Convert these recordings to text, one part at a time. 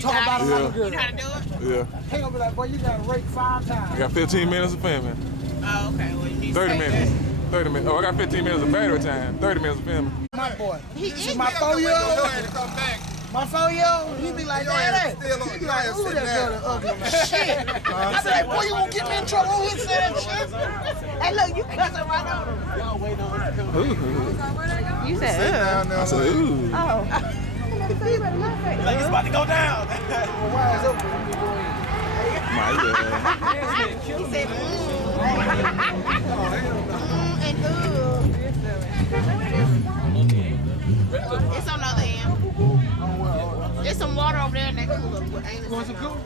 gonna talk about it like a girl. You know how to do it? Yeah. He gonna be like, boy, you gotta rake 5 times. I got 15 minutes of filming. Oh, okay. Well, you need 30 to say minutes. that. 30 minutes. Oh, I got 15 minutes of battery time. 30 minutes of filming. My boy. He My 4-year-old. My 4-year-old, he be like, Daddy. He be like, ooh, that girl is ugly, man. Shit. I be like, boy, you won't get me in trouble. Who he said that shit? Hey, look, you cussing right on him. Y'all waiting on him to come. You said, I said, ooh. oh. Like it's about to go down. Why is open? My He said, and It's on the other end. There's some water over there in that cooler. Want some cool?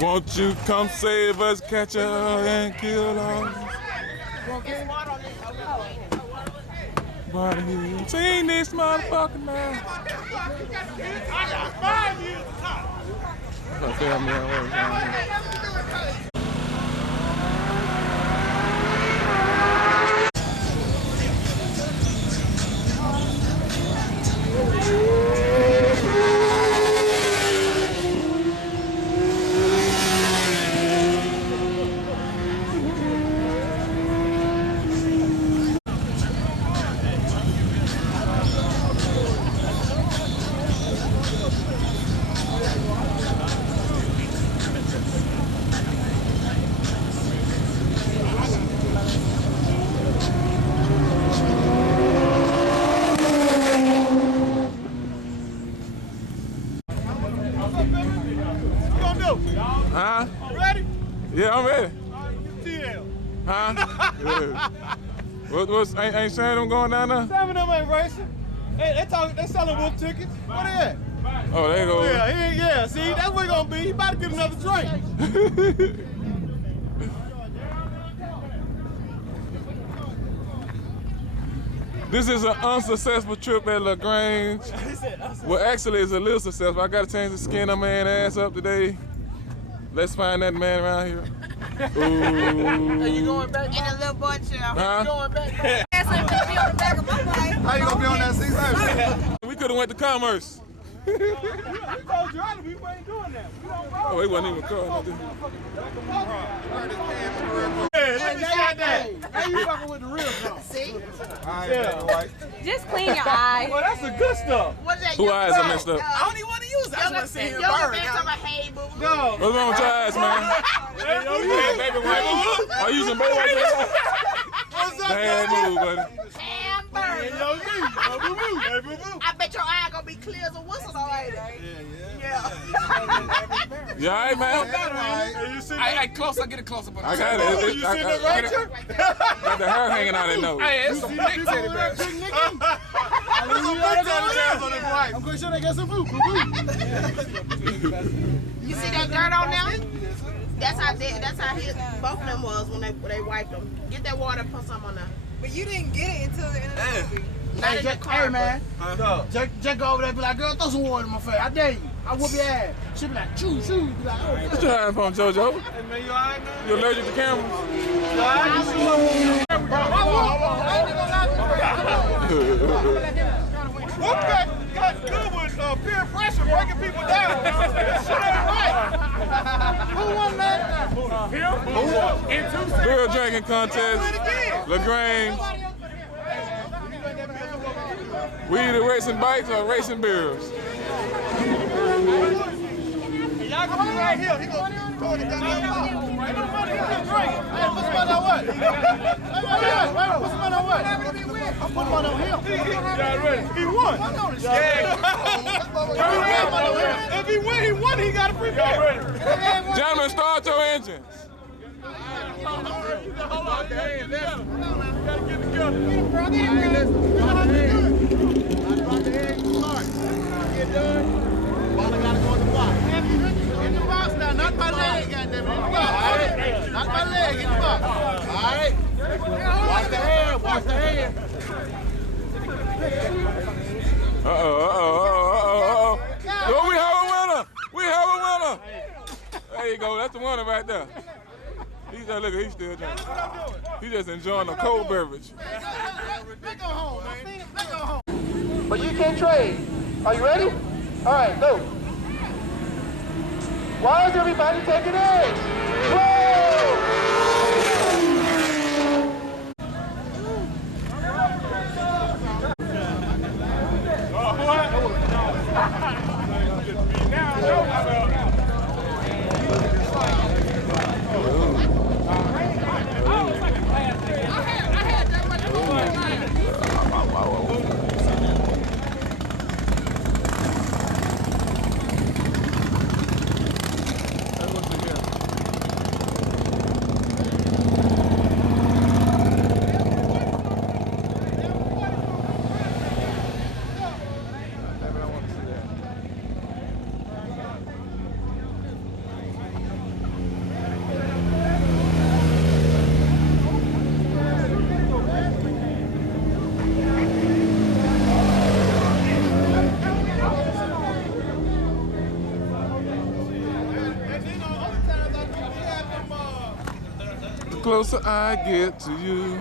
Won't you come save us, catch her and kill us? There's water on this. But he seen this motherfucker now. I got 5 years to talk. Family at work. Huh? Ready? Yeah, I'm ready. TL. Huh? Yeah. What's ain't saying them going down there? Some of them ain't racing. They selling wolf tickets. What is that? Oh, they go. Yeah, see, that's what it's gonna be. He about to get another drink. This is an unsuccessful trip at LaGrange. Well, actually, it's a little successful. I got to change the skin of my man ass up today. Let's find that man around here. Ooh. Are you going back? In a little boy chair. Huh? Going back? How you gonna be on that seat? We could have went to Commerce. We told you earlier we ain't doing that. We don't roll. Oh, he wasn't even calling. Hey, let me shot that. Now you fucking with the real stuff. See? Yeah. Just clean your eyes. Well, that's the good stuff. What's that? Who eyes are messed up? I don't even want to use that. I want to sit here and burn. Talking about, hey, boo. No. What's wrong with your eyes, man? Hey, Hey, baby, wipe. Are you using baby wipes? What's up, Bad move, buddy. Hamburger. Yo, boo-boo. Hey, boo-boo. I bet your eye gonna be clear as a whistle, alright? Yeah. You all right, man? Hey, you see that? Hey, close. I get it closer. I got it. You see that right there? Got the hair hanging out of nose. Hey, it's some big teddy bears. There's some big teddy bears on his wife. I'm pretty sure they got some food. You see that dirt on them? That's how both of them was when they wiped them. Get that water and put some on them. But you didn't get it until the end of the movie. Not in the car, Hey, man. No. Jack go over there and be like, girl, throw some water in my face. I dare you. I whoop your ass. She be like, choo, choo. Be like, oh, What you hiding from, JoJo? Hey, man, you all right, man? You allergic to cameras? Wolfpack got good with peer pressure, breaking people down. That shit ain't right. Who won that? Him? Who won? In 2 seconds. Beer drinking contest. LaGrange. We either racing bikes or racing beers. Y'all gonna be right here. He gonna throw the gun out. Right on money. He gonna drink. Hey, put some money on what? Wait, put some money on what? I'm putting money on him. Y'all ready? He won. If he win, he won. He got a free beer. Gentlemen, start your engines. Hold on, man. We gotta get together. Get done. Ball gotta go in the box. In the box now, not my leg, goddamn it. In the box. All right. Not my leg, in the box. All right. Watch the hand, watch the hand. Uh-oh. Yo, we have a winner. We have a winner. There you go. That's the winner right there. He's look, he's still drinking. He's just enjoying a cold beverage. Let's go home, man. Let's go home. But you can't trade. Are you ready? All right, go. Why is everybody taking it? Whoa! The closer I get to you.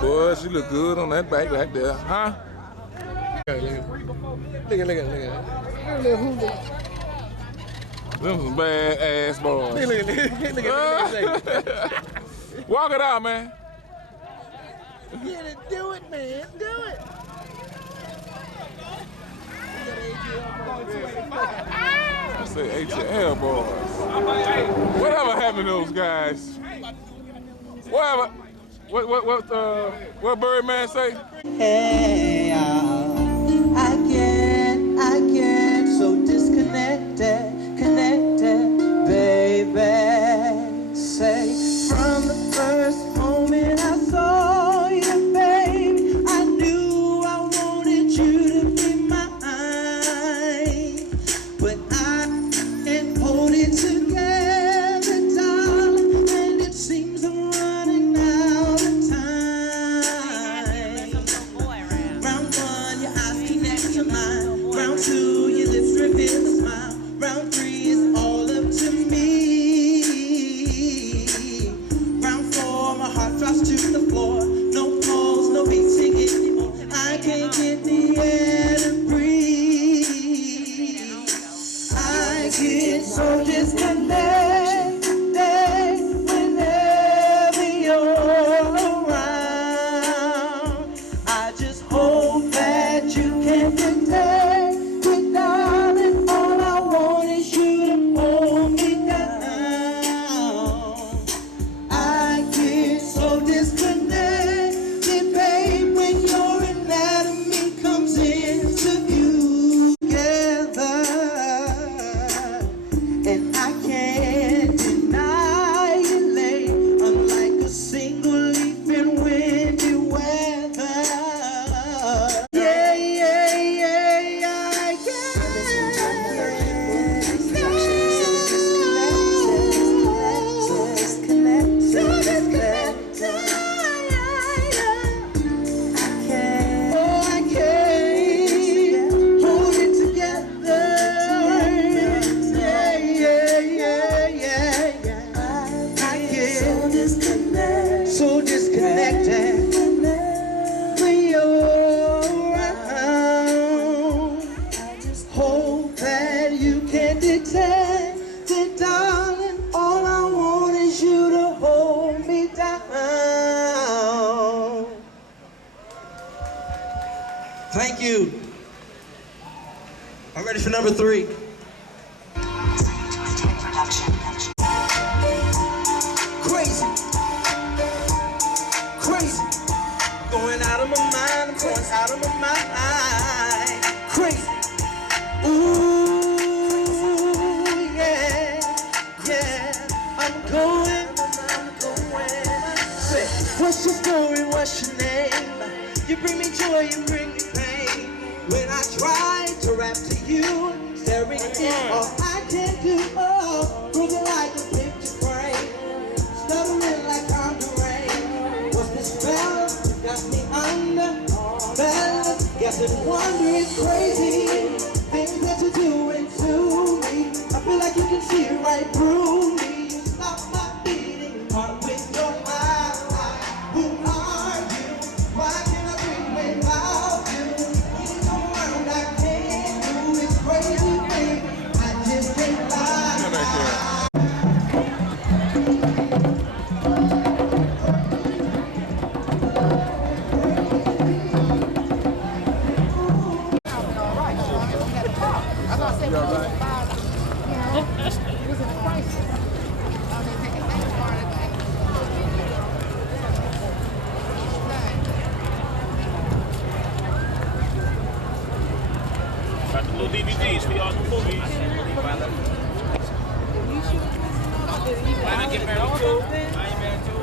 Boy, she look good on that bike right there, huh? Look at Them some bad ass boys. Look at Walk it out, man. Get it, do it, man, do it. I say ATL boys. Whatever happened to those guys? Whatever. What Birdman say? Hey, I get so disconnected, connected, baby. Say, from the first moment I saw you, baby, I knew I wanted you to be mine. But I can't hold it together, darling, and it seems I'm running out of time. Round one, your eyes connect to mine. Round two, your lips reveal a smile. Round three is all up to me. Round four, my heart drops to the floor. No pulse, no beating anymore. I can't get the air to breathe. I get so disconnected whenever you're around. I just hope that you can detect it, darling. All I want is you to hold me down. I get so disconnected, babe, when your anatomy comes into view together. And I can't deny it, late, unlike a single leaf in windy weather. Yeah, yeah, yeah, I get hold it together. Yeah, yeah, yeah, yeah. I get so disconnected when you're around. Hope that you can detect it, darling. All I want is you to hold me down. Thank you. I'm ready for number 3. Crazy. Crazy. Going out of my mind, I'm going out of my mind. Crazy. Ooh, yeah, yeah. I'm going. Say, what's your story? What's your name? You bring me joy, you bring me pain. When I try to rap to you, staring in all I can do. Oh, broken like a picture frame, stuttering like rain. What's this spell? You got me under spell. Guess and wonder it's crazy. Things that you're doing to me. I feel like you can see right through me. You stop my beating heart with your eyes. Who are you? Why can't I breathe without you? When you come around, I New DVDs for y'all new movies. Why not get married too? I ain't married too.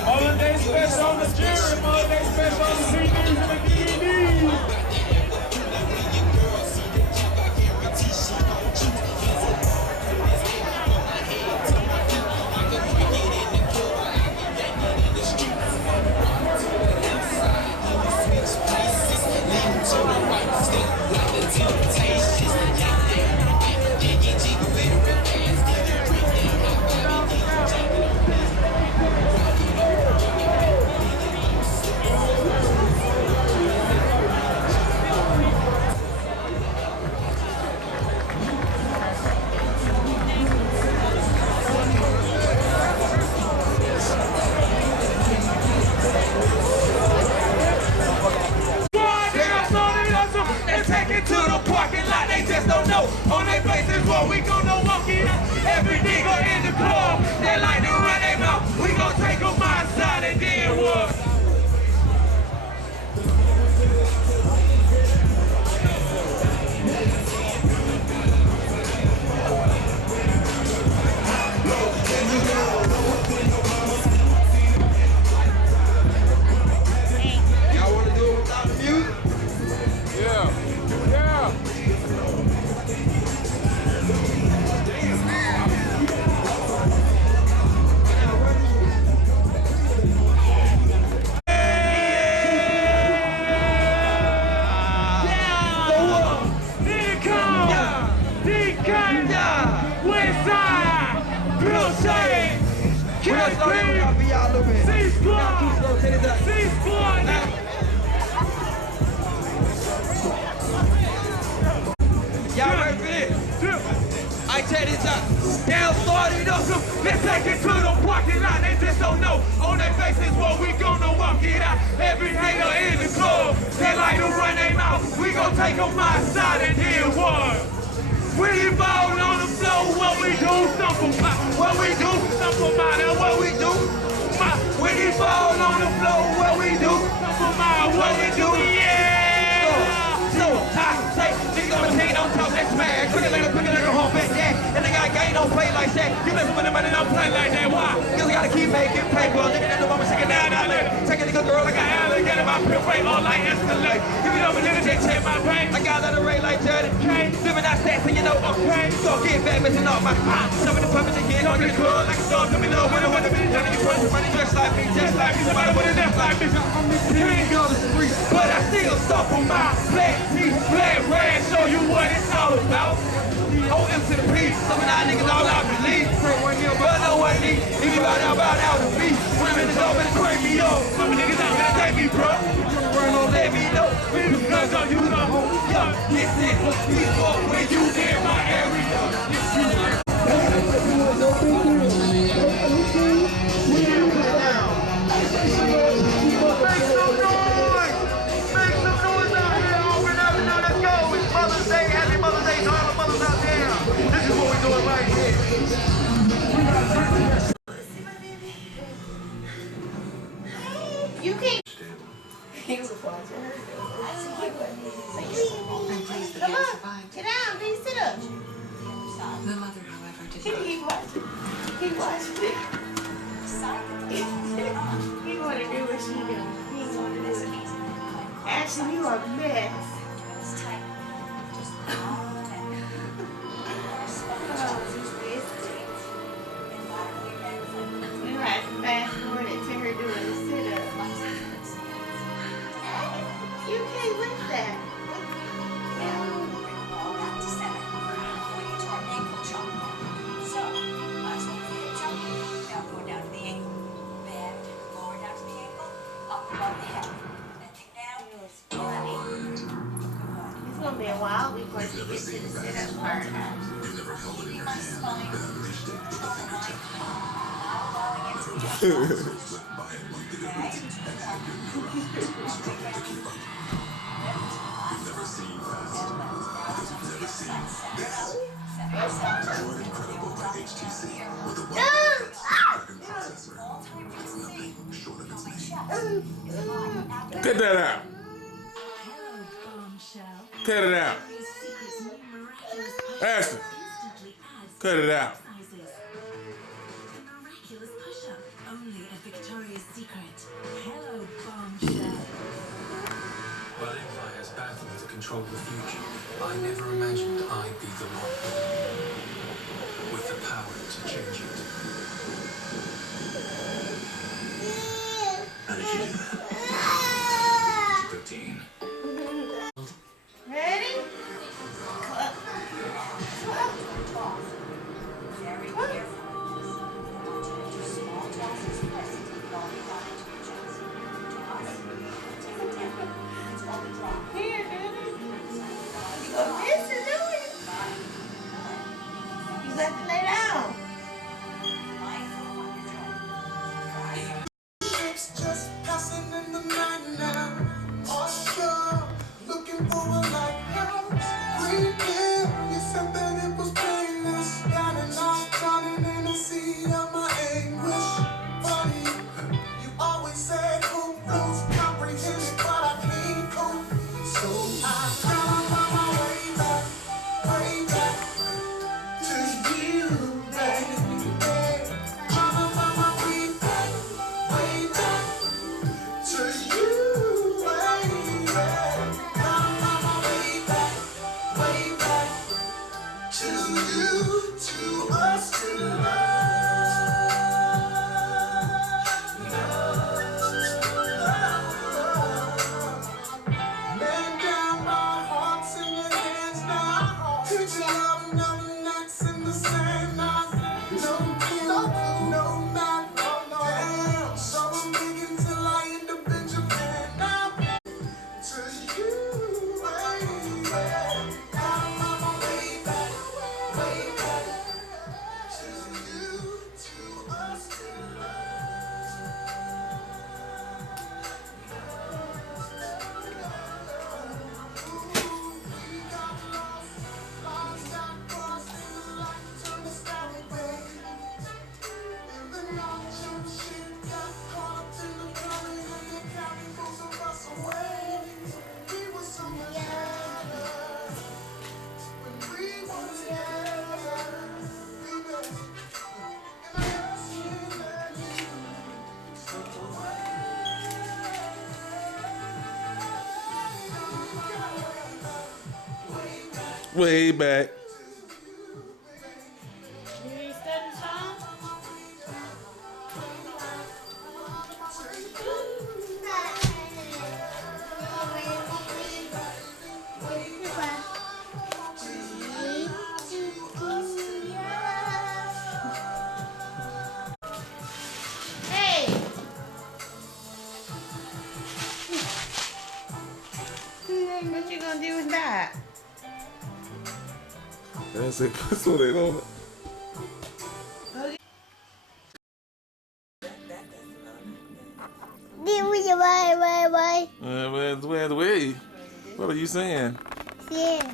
Holiday special on the jury, holiday special on the CDs and the DVDs. On their faces, what we gonna walk in. Every nigga in the club, they like to run their mouth. We gon' take them outside and then what? Y'all wanna do it without the music? Yeah. Yeah. Y'all ready for this? I tell this up. Down started up. Let's take it to the parking lot. They just don't know. On their faces, what we gonna walk it out. Every nigga in the club, they like to run their mouth. We gon' take them outside and then what? We ball on the floor, what we do, stomp them out. What we do, stomp them out. And what we do, we ball on the floor, what we do, stomp them out. What we do, yeah. So, I say, niggas gonna take it on top, that's mad. Quicker like a hump at that. And they got game, don't play like that. You listen for the money, don't play like that. Why? Cause we gotta keep making paper. Looking at the woman, shaking down, down there. Take a nigga girl like an alligator, my pimp rate all like escalate. Give it up a nigga, they check my pain. I got that array like Juddy. Living out stats, and you know, okay. So get back, missing off my pot. Some of the puppets again, on the club like a dog. Come in love, when I want to be done, you put your money just like me, just like me. Somebody with a death like me. I'm the king of the street. But I still stop on my black teeth, black red, show you what it's all about. OM to the P, some of y'all niggas all out believe. But no one need, if you out out the beat. Women is over to crank me up. Some niggas out there take me, bro. Run on, let me know. Guns on you, the whole young. Get this, we fuck when you in my area. You can't. He was watching her. Come on, get down, please sit up. The mother, however, did He watched. He watched it. He wanna do what she do. He wanna do it. Ashley, you are a mess. You have to fast forward it to her doing the sit-up. You can't lift that. a while before she gets to the sit-up part. Cut that out. Cut it out. Ashton, cut it out. Miraculous push-up, only a Victoria's Secret. Hello, bombshell. While empires battle to control the future, I never imagined I'd be the one with the power to change it. How did you do that? 13. Ready? Here, baby. You gonna miss it, do it? You got to lay down. Ships just passing in the night now. Offshore, looking for a lighthouse. Green hill, you said that it was painless. Got an eye drowning in the sea of my anguish. Funny, you always said hope flows comprehended, but I can't cope. So I found my way back to you, baby. Trying to find my way back to you, baby. Trying to find my way back to you, to us, to love. Laying down my heart's in your hands now. Picture love, no nuts in the sand now. No clue, no map, damn. So I'm thinking till I end up in Japan now. To you, baby. I'm on my way back to you, to us, to Way back. You ain't studying song? Hey! What you gonna do with that? That's it. That's what they don't. Bye. Where's the way? What are you saying? Yeah.